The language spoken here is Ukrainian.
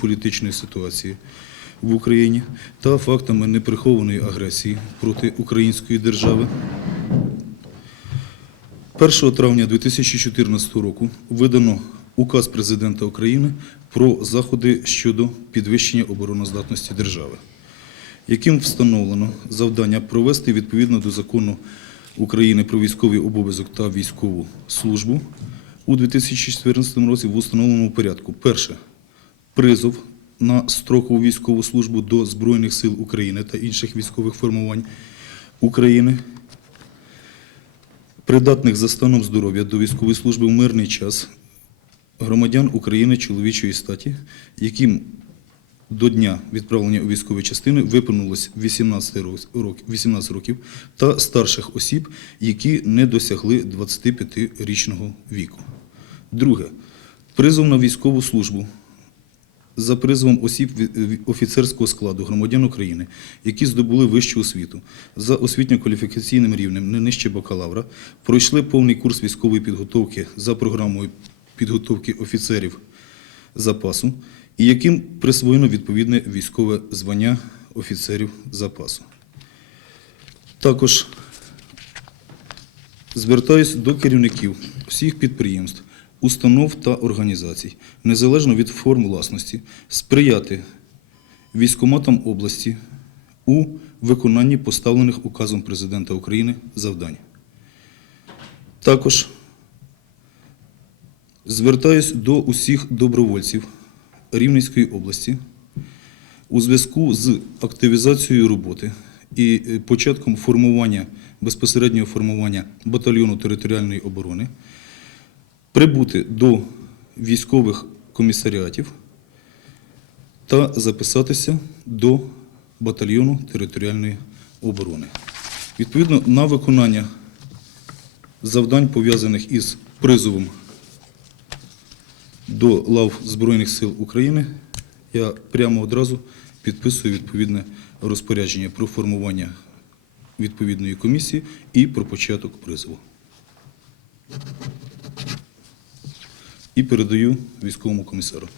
політичної ситуації в Україні та фактами неприхованої агресії проти української держави. 1 травня 2014 року видано указ президента України про заходи щодо підвищення обороноздатності держави, яким встановлено завдання провести відповідно до закону України про військовий обов'язок та військову службу у 2014 році в установленому порядку. Перше призов на строкову військову службу до Збройних сил України та інших військових формувань України, придатних за станом здоров'я до військової служби в мирний час громадян України чоловічої статі, яким до дня відправлення у військові частини виповнилось 18 роз- 18 років та старших осіб, які не досягли 25-річного віку. Друге. Призов на військову службу за призовом осіб офіцерського складу громадян України, які здобули вищу освіту за освітньо-кваліфікаційним рівнем не нижче бакалавра, пройшли повний курс військової підготовки за програмою підготовки офіцерів запасу, і яким присвоєно відповідне військове звання офіцерів запасу. Також Звертаюсь до керівників всіх підприємств, установ та організацій, незалежно від форм власності, сприяти військоматам області у виконанні поставлених указом Президента України завдань. Також звертаюсь до усіх добровольців Рівненської області у зв'язку з активізацією роботи і е, початком формування безпосереднього формування батальйону територіальної оборони прибути до військових комісаріатів та записатися до батальйону територіальної оборони. Відповідно на виконання завдань, пов'язаних із призовом до лав Збройних сил України, я прямо одразу підписую відповідне розпорядження про формування відповідної комісії і про початок призову. І передаю військовому комісару.